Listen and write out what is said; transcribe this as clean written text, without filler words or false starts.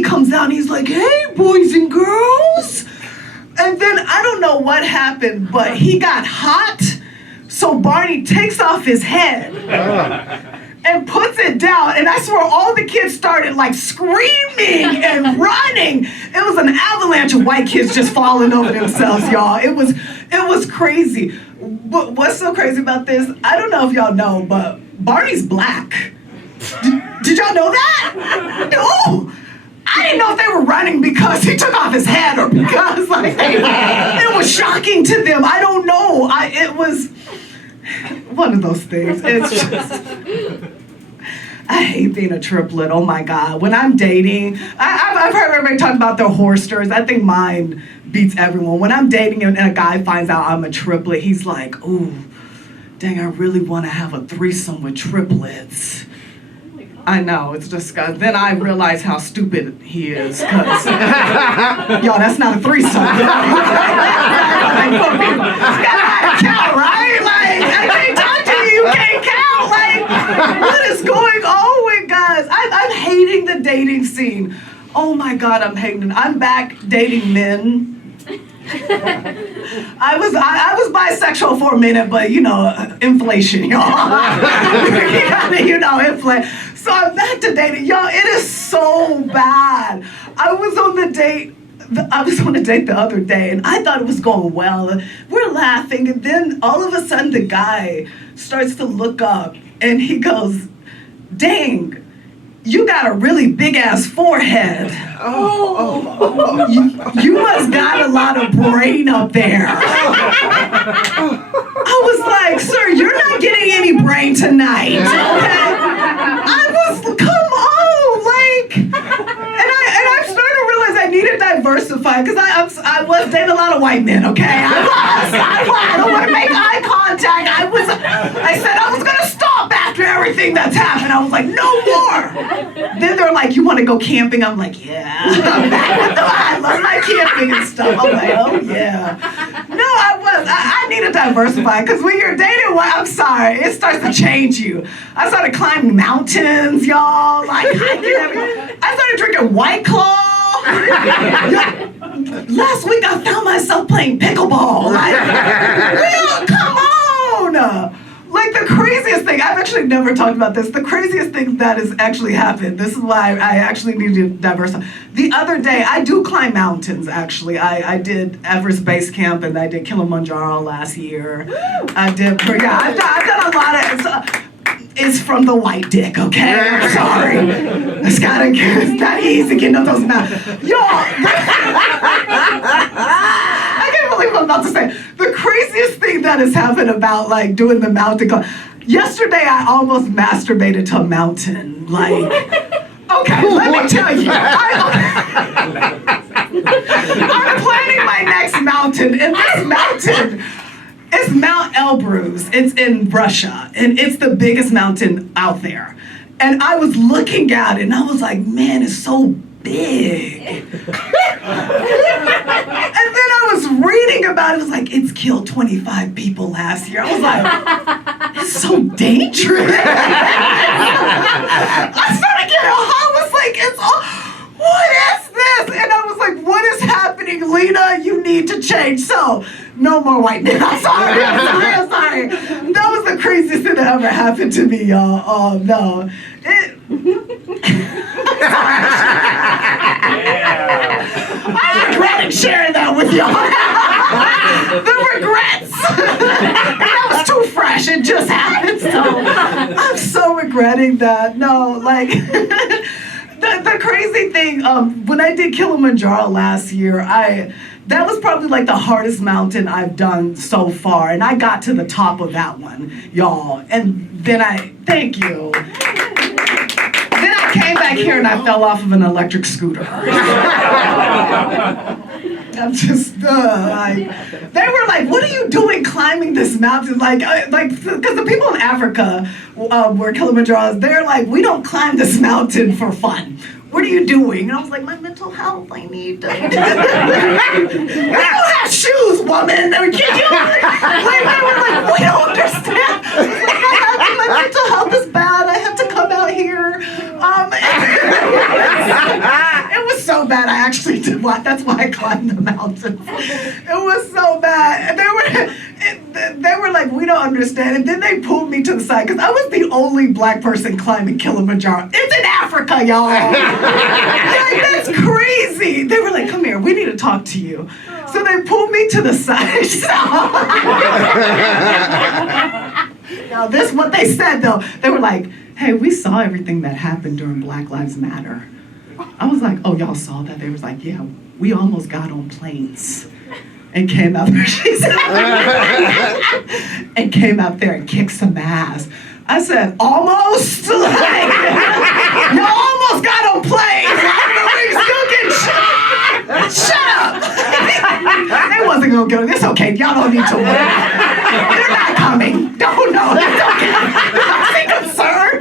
Barney comes out and he's like, hey, boys and girls. And then I don't know what happened, but he got hot. So Barney takes off his head and puts it down. And I swear all the kids started like screaming and running. It was an avalanche of white kids just falling over themselves, y'all. It was crazy. But what's so crazy about this? I don't know if y'all know, but Barney's black. Did y'all know that? No. I didn't know if they were running because he took off his head or because like it was shocking to them. I don't know. It was one of those things. It's just, I hate being a triplet. Oh my God. When I'm dating, I've heard everybody talk about their horror stories. I think mine beats everyone. When I'm dating and a guy finds out I'm a triplet, he's like, ooh, dang, I really want to have a threesome with triplets. I know, it's disgusting. Then I realize how stupid he is, because, y'all, that's not a threesome. Like, you gotta count, right? Like, I can't talk to you, you can't count. Like, what is going on with guys? I'm hating the dating scene. Oh my God, I'm hating it. I'm back dating men. I was bisexual for a minute, but you know, inflation, y'all. Inflation. So I'm back to dating, y'all. It is so bad. I was on a date the other day, and I thought it was going well. We're laughing, and then all of a sudden, the guy starts to look up, and he goes, "Dang, you got a really big ass forehead. You must got a lot of brain up there." I was like, "Sir, you're not getting any brain tonight." Okay? Come on, like, and I'm starting to realize I need to diversify because I was dating a lot of white men. Okay, I don't want to make eye contact. I said I was gonna stop after everything that's happened. I was like, no more. Then they're like, you want to go camping? I'm like, yeah. I love my camping and stuff. I'm like, oh yeah. No, I need to diversify because when you're dating, I'm sorry, it starts to change you. I started climbing mountains, y'all. Like I started drinking White Claw. Last week I found myself playing pickleball. Like, come on. Like the craziest thing, I've actually never talked about this, the craziest thing that has actually happened, this is why I actually need to diversify. The other day, I do climb mountains, actually. I did Everest Base Camp and I did Kilimanjaro last year. I've done a lot of, it's from the white dick, okay? I'm sorry. It's not easy getting up those mountains. Y'all, I can't believe what I'm about to say. The craziest thing that has happened about like doing the mountain climb. Yesterday, I almost masturbated to a mountain. Like, okay, let me tell you. I'm planning my next mountain, and this mountain is Mount Elbrus. It's in Russia, and it's the biggest mountain out there. And I was looking at it, and I was like, man, it's so big. And then I was reading about it. It was like, it's killed 25 people last year. I was like, it's so dangerous. I started getting hot. I was like, what is this? And I was like, what is happening, Lena? You need to change. So, no more white men. I'm sorry. That was the craziest thing that ever happened to me, y'all. Oh, no. I regretted sharing that with y'all. The regrets. That was too fresh. It just happened. So I'm so regretting that. No, like the crazy thing. When I did Kilimanjaro last year, that was probably like the hardest mountain I've done so far, and I got to the top of that one, y'all. And then thank you. Then I came back here and I fell off of an electric scooter. I'm just, they were like, what are you doing climbing this mountain? Like, because the people in Africa, where Kilimanjaro is, they're like, we don't climb this mountain for fun. What are you doing? And I was like, my mental health, I need to. I don't have shoes, woman. Like, they were like, we don't understand. Like, my mental health is bad. I have to come out here. It was bad. I actually did what? That's why I climbed the mountains. It was so bad. And they were like, we don't understand. And then they pulled me to the side because I was the only black person climbing Kilimanjaro. It's in Africa, y'all. Like, that's crazy. They were like, come here, we need to talk to you. So they pulled me to the side. Now, this is what they said, though. They were like, hey, we saw everything that happened during Black Lives Matter. I was like, oh, y'all saw that? They was like, yeah, we almost got on planes and came out there. She said, and came out there and kicked some ass. I said, almost? Like, you almost got on planes, but we still getting shut up. They wasn't gonna go. It's okay. Y'all don't need to worry. They're not coming. Don't know. It's okay. I'm concerned.